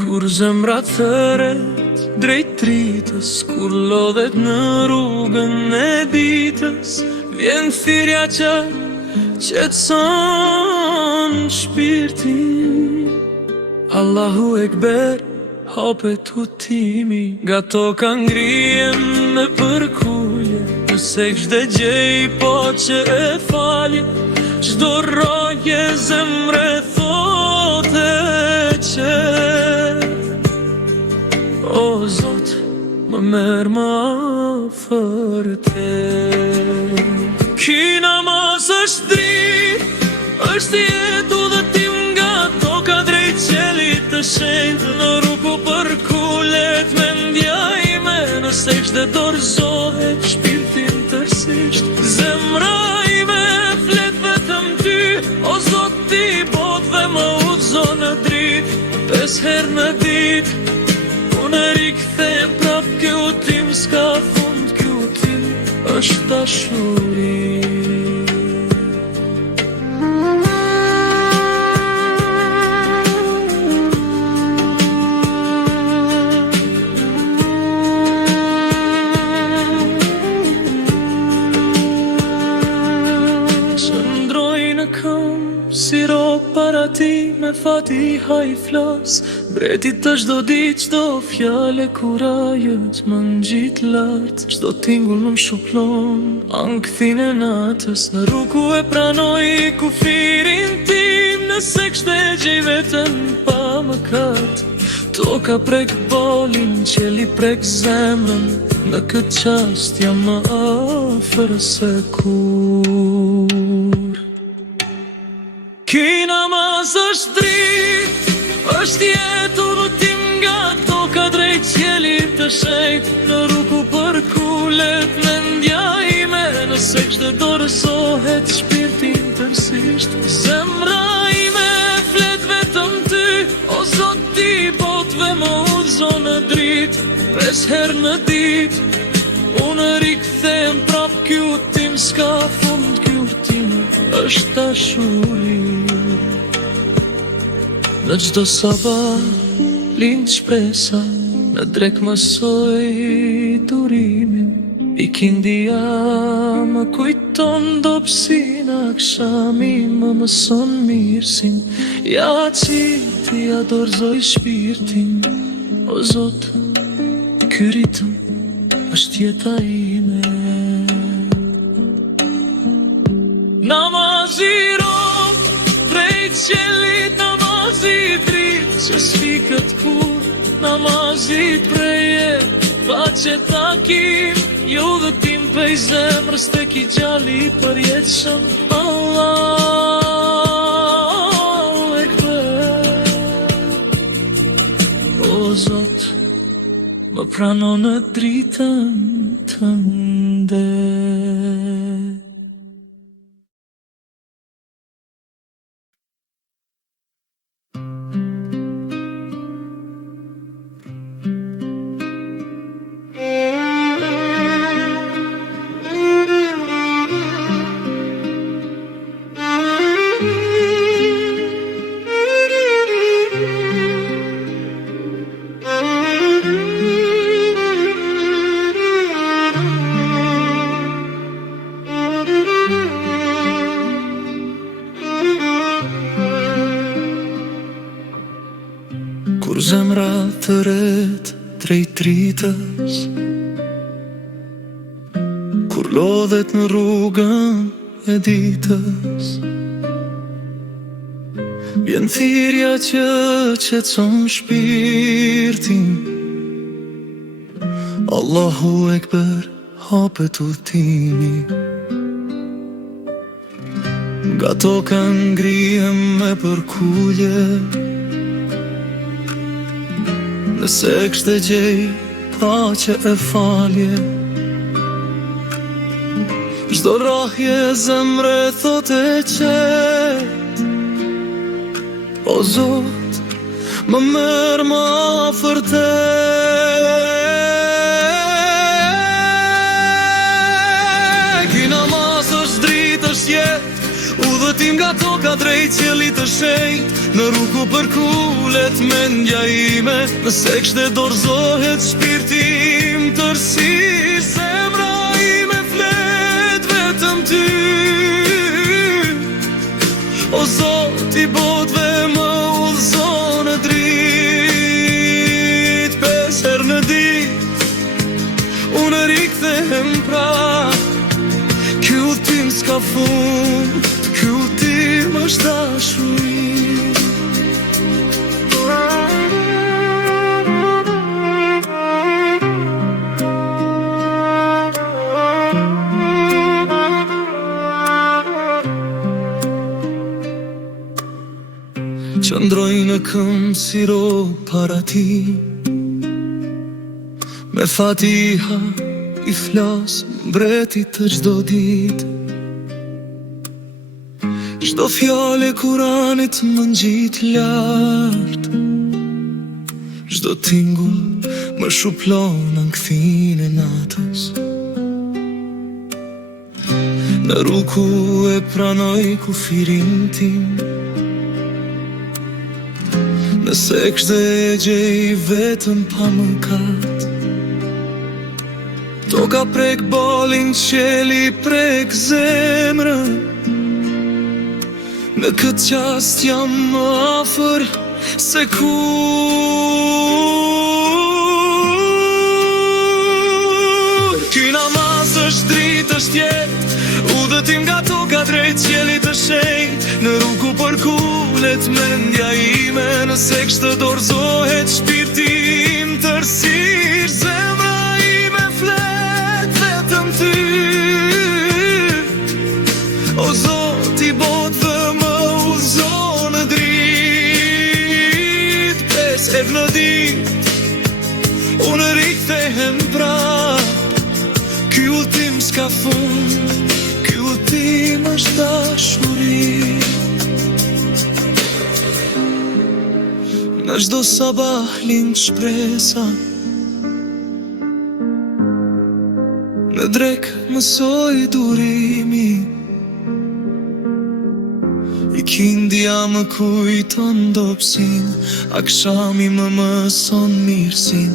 Kur zemra thëret drejt dritës, kur lodhet në rrugën e ditës, vjen thirrja që qetëson shpirtin. Allahu Ekber, hapet udhimi, nga toka ngrihem me përkullje, nëse çdo gjej po që e falje, çdo rroje zemre thotë qet. O Zot, më merr më afër te. Ky namaz është dritë, është jetë udhëtim nga toka drejt qelit të shenjtë, në rrugu përkullet mendja ime, nëse çdo dorëzohet shpirtin tërësisht. Zemra ime flet vetëm ty, o Zot, ti botëve më udhëzo në dritë. 5 herë në ditë unë rikthehem prap, ky udhtim s'ka fund, ky udhtim është dashuri. Si ro para ti me fatiha i flas, bretit të çdo ditë, çdo fjale kurajës më ngjit lart, çdo tingull më shuplon ankthin e natës, në rrugu e pranoj kufirin tim, nëse kështë e gjej veten pa mëkat. Toka prek bolin, qeli prek zemrën, në këtë qast jam më afër se kur. Ky namaz është dritë, është jetë udhëtim nga toka drejt qelit të shenjtë, në rrugu përkullet mendja ime, nëse çdo dorëzohet shpirtin tërësisht. Zemra ime flet vetëm ty, o Zot, ti botëve më udhëzo në dritë. 5 herë në ditë unë rikthehem prap, ky udhtim s'ka fund, ky udhtim është dashuri. Në çdo sabah lind shpresa, në drek mësoj durimin, ikindia më kujton dobësin, akshami më mëson mirësin, ja qiti ja dorëzoj shpirtin. O Zot, ky ritëm është jeta ime. Namazi rob drejt qelit, namazi dritë që s'fikët kur, namazi preje pa që takim, jo udhëtim pej zemrës tek i gjalli përjetshëm. Allahu Ekber, o Zot, më prano në dritën tënde. Kur zemra thëret drejt dritës, kur lodhet në rrugën e ditës, vjen thirrja që qetëson shpirtin. Allahu Ekber, hapet udhimi, nga toka ngrihem me përkullje, nëse kështë e gjej paqe e falje, çdo rrahje zemre thotë qet. O Zot, më merr më afër te. drejt qelit të shenjt, në rrugu përkullet mendja ime. Nëse kshte dorzohet shpirti im tërësisht, zemra ime flet vetëm ty. O Zot i botëve më udhëzo në dritë, 5 herë në ditë unë rikthehem prap. Ky udhtim s'ka fund, ky udhtim është dashuri. Qëndroj në këmbë si rob para ti, me fatiha i flas mbretit të çdo ditë. Çdo fjalë e Kuranit më ngjit lart, çdo tingull më shuplon në kthin e natës. Në ruku e pranoj kufirin tim, nëse kshte e gjej vetëm pa mëkat. Toka prek bolin, qeli prek zemrën, në këtë qast jam më afër se kur. Ky namaz është dritë, është jetë, udhëtim nga toka drejt qelit të shenjt, në rrugu përkullet mendja ime. Nëse kshte dorzohet shpirti im tërësisht, zemra ime flet vetëm ty. O Zot i botëve më udhëzo në dritë, 5 herë në ditë unë rikthehem prap. Ky udhtim s'ka fund, ky udhtim është dashuri. Në çdo sabah lind shpresa, në drek mësoj durimi. Ikindja më kujton dobësin, akshami më mëson mirësin.